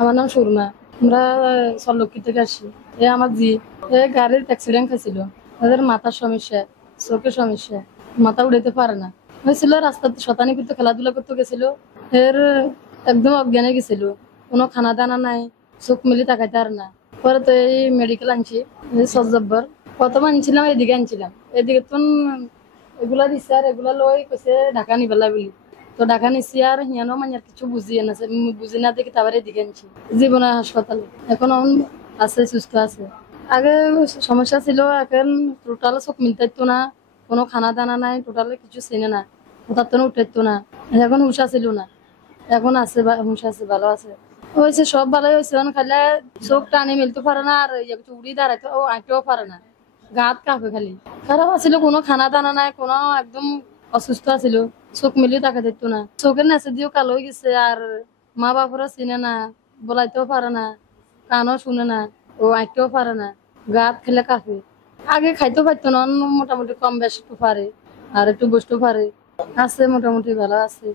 আমার নাম সুরমা। আমরা সল্লক্ষী থেকে আসি। আমার জি গাড়ির অ্যাক্সিডেন্ট হয়েছিল। ওদের মাথার সমস্যা, চোখের সমস্যা, মাথা উঠাইতে পারে না। হয়েছিল রাস্তাতে শতানি করতে, খেলাধুলা করতে গেছিল। এর একদম অজ্ঞানে গেছিল, কোনো খানা দানা নাই, চোখ মিলি তাকাইতে আর না। পরে তো এই মেডিকেল আনছি, সজ্জব্বর। প্রথমে আনছিলাম, এদিকে আনছিলাম, এদিকে তো এগুলা দিছে আর এগুলা লই কইছে ঢাকা নিবেলা বলি। তো ঢাকা নিছি আর হিয়ানো মানে আর কিছু বুঝিয়ে না, বুঝি না দেখি তারপরে এদিকে আনছি জীবনে হাসপাতালে। এখন আছে, সুস্থ আছে। আগে সমস্যা ছিল, এখন টোটাল চোখ মিলতে না, কোনো খানা দানা নাই, টোটালি কিছু চিনে না, কোথার তো উঠাইতো না। এখন হুঁশ ছিল না, এখন আছে, হুঁশ আছে, ভালো আছে। হয়েছে সব ভালোই হয়েছে, এখন খাইলে চোখ টানি মিলতে পারে না, আর উড়ি দাঁড়াইতে ও আঁকতেও পারে না, গাত কাঁপে খালি। খারাপ আছিল, কোনো খানা দানা নাই, কোনো একদম অসুস্থ আছিল, চোখ মিলিয়ে তাকে দিত না, চোখের নেচে দিয়েও কালো হয়ে গেছে। আর মা বাপরা চিনে না, বলাইতেও পারে না, কানও শুনে না, ও আঁকতেও পারে না, গাত খেলে কাঁপে। আগে খাইতেও পারতো না, মোটামুটি কম বেশ একটু পারে, আর একটু বসতেও পারে। আছে মোটামুটি ভালো আছে।